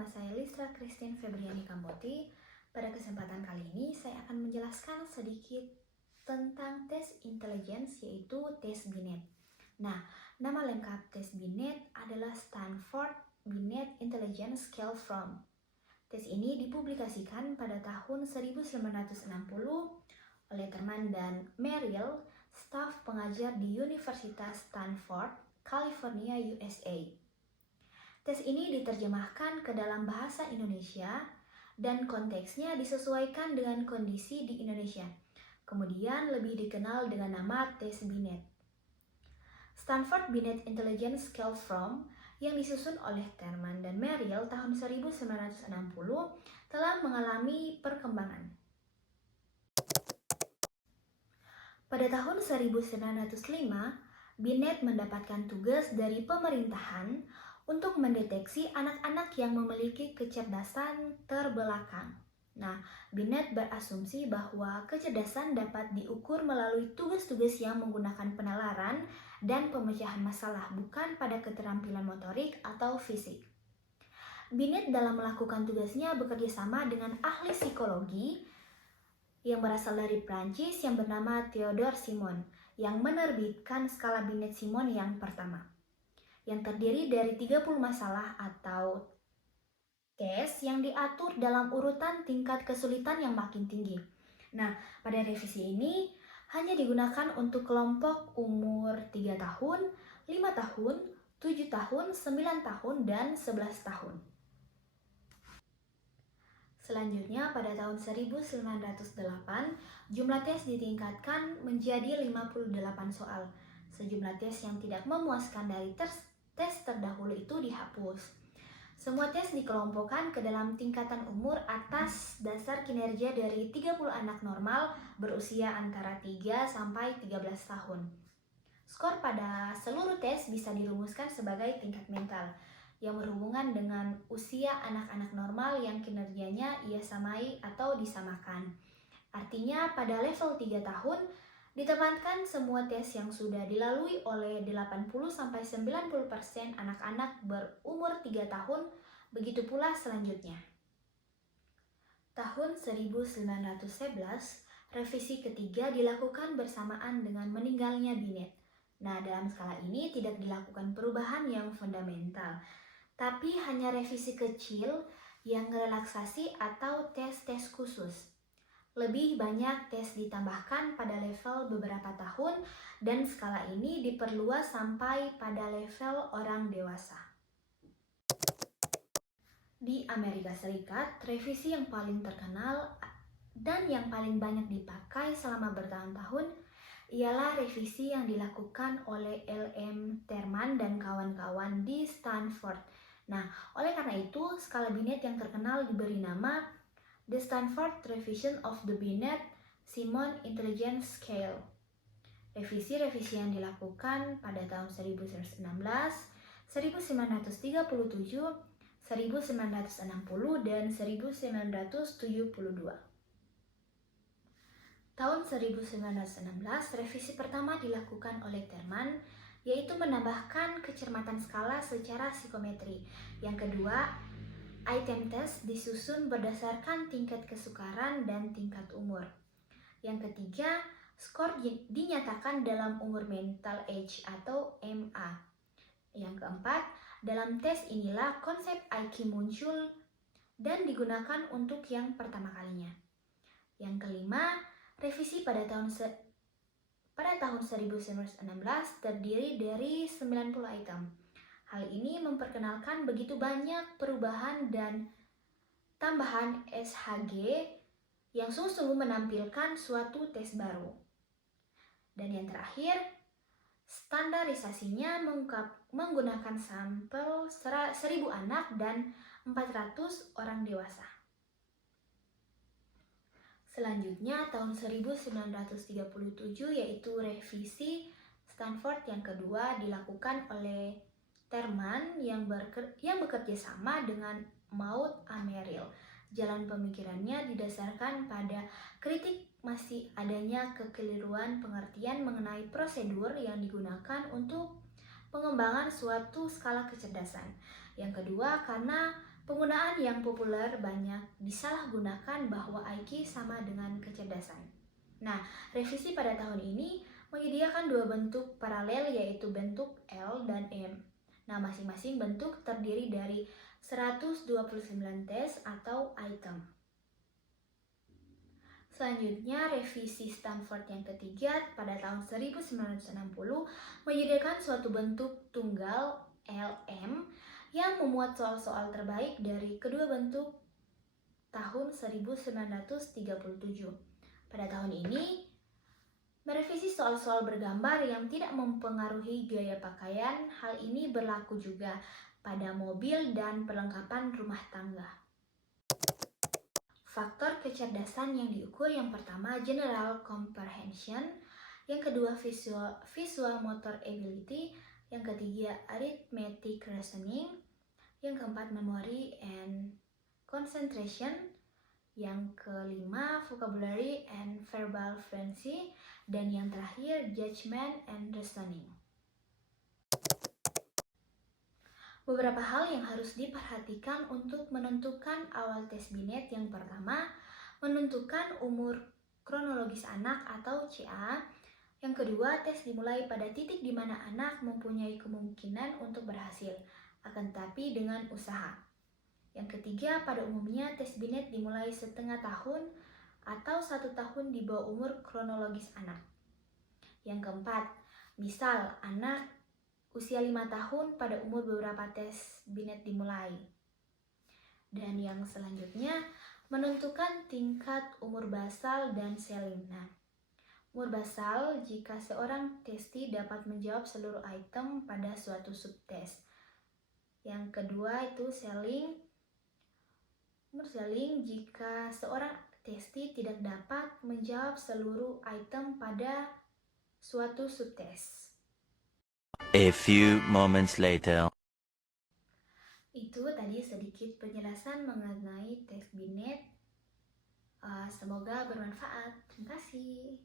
nama saya Listra Christine Febriani Kamboti. Pada kesempatan kali ini saya akan menjelaskan sedikit tentang tes intelligence, yaitu tes Binet. Nah, nama lengkap tes Binet adalah Stanford Binet Intelligence Scale From. Tes ini dipublikasikan pada tahun 1960 oleh Terman dan Merrill, staf pengajar di Universitas Stanford, California, USA. Tes ini diterjemahkan ke dalam bahasa Indonesia dan konteksnya disesuaikan dengan kondisi di Indonesia. Kemudian lebih dikenal dengan nama tes Binet. Stanford Binet Intelligence Scale From yang disusun oleh Terman dan Merrill tahun 1960 telah mengalami perkembangan. Pada tahun 1905, Binet mendapatkan tugas dari pemerintahan untuk mendeteksi anak-anak yang memiliki kecerdasan terbelakang. Nah, Binet berasumsi bahwa kecerdasan dapat diukur melalui tugas-tugas yang menggunakan penalaran dan pemecahan masalah, bukan pada keterampilan motorik atau fisik. Binet dalam melakukan tugasnya bekerja sama dengan ahli psikologi yang berasal dari Prancis yang bernama Theodore Simon, yang menerbitkan skala Binet-Simon yang pertama, yang terdiri dari 30 masalah atau tes yang diatur dalam urutan tingkat kesulitan yang makin tinggi. Nah, pada revisi ini hanya digunakan untuk kelompok umur 3 tahun, 5 tahun, 7 tahun, 9 tahun, dan 11 tahun. Selanjutnya, pada tahun 1908, jumlah tes ditingkatkan menjadi 58 soal. Sejumlah tes yang tidak memuaskan dari tes terdahulu itu dihapus. Semua tes dikelompokkan ke dalam tingkatan umur atas dasar kinerja dari 30 anak normal berusia antara 3 sampai 13 tahun. Skor pada seluruh tes bisa dirumuskan sebagai tingkat mental yang berhubungan dengan usia anak-anak normal yang kinerjanya ia samai atau disamakan. Artinya pada level 3 tahun ditempatkan semua tes yang sudah dilalui oleh 80-90% anak-anak berumur 3 tahun, begitu pula selanjutnya. Tahun 1911, revisi ketiga dilakukan bersamaan dengan meninggalnya Binet. Nah, dalam skala ini tidak dilakukan perubahan yang fundamental, tapi hanya revisi kecil yang relaksasi atau tes-tes khusus. Lebih banyak tes ditambahkan pada level beberapa tahun dan skala ini diperluas sampai pada level orang dewasa. Di Amerika Serikat, revisi yang paling terkenal dan yang paling banyak dipakai selama bertahun-tahun ialah revisi yang dilakukan oleh L.M. Terman dan kawan-kawan di Stanford. Nah, oleh karena itu, skala Binet yang terkenal diberi nama The Stanford Revision of the Binet-Simon Intelligence Scale. Revisi-revisi yang dilakukan pada tahun 1916, 1937, 1960, dan 1972. Tahun 1916, revisi pertama dilakukan oleh Terman, yaitu menambahkan kecermatan skala secara psikometri. Yang kedua, item test disusun berdasarkan tingkat kesukaran dan tingkat umur. Yang ketiga, skor dinyatakan dalam umur mental age atau MA. Yang keempat, dalam tes inilah konsep IQ muncul dan digunakan untuk yang pertama kalinya. Yang kelima, revisi pada tahun 1916 terdiri dari 90 item. Hal ini memperkenalkan begitu banyak perubahan dan tambahan SHG yang sungguh-sungguh menampilkan suatu tes baru. Dan yang terakhir, standarisasinya menggunakan sampel 1000 anak dan 400 orang dewasa. Selanjutnya, tahun 1937 yaitu revisi Stanford yang kedua dilakukan oleh Terman yang bekerja sama dengan Maud A. Merrill. Jalan pemikirannya didasarkan pada kritik masih adanya kekeliruan pengertian mengenai prosedur yang digunakan untuk pengembangan suatu skala kecerdasan. Yang kedua, karena penggunaan yang populer banyak disalahgunakan bahwa IQ sama dengan kecerdasan. Nah, revisi pada tahun ini menyediakan dua bentuk paralel, yaitu bentuk L dan M. Nah, masing-masing bentuk terdiri dari 129 tes atau item. Selanjutnya, revisi Stanford yang ketiga pada tahun 1960 menyediakan suatu bentuk tunggal LM yang memuat soal-soal terbaik dari kedua bentuk tahun 1937. Pada tahun ini, merevisi soal-soal bergambar yang tidak mempengaruhi gaya pakaian. Hal ini berlaku juga pada mobil dan perlengkapan rumah tangga. Faktor kecerdasan yang diukur yang pertama general comprehension, yang kedua visual motor ability, yang ketiga arithmetic reasoning, yang keempat memory and concentration, yang kelima vocabulary and verbal fluency, dan yang terakhir judgment and reasoning. Beberapa hal yang harus diperhatikan untuk menentukan awal tes Binet. Yang pertama, menentukan umur kronologis anak atau CA. Yang kedua, tes dimulai pada titik di mana anak mempunyai kemungkinan untuk berhasil, akan tetapi dengan usaha. Yang ketiga, pada umumnya tes Binet dimulai setengah tahun atau 1 tahun di bawah umur kronologis anak. Yang keempat, misal anak usia 5 tahun pada umur beberapa tes Binet dimulai. Dan yang selanjutnya, menentukan tingkat umur basal dan selling. Nah, umur basal jika seorang testi dapat menjawab seluruh item pada suatu subtes. Yang kedua itu selling. Umur selling jika seorang testi tidak dapat menjawab seluruh item pada suatu subtes. A few moments later. Itu tadi sedikit penjelasan mengenai tes Binet. Semoga bermanfaat. Terima kasih.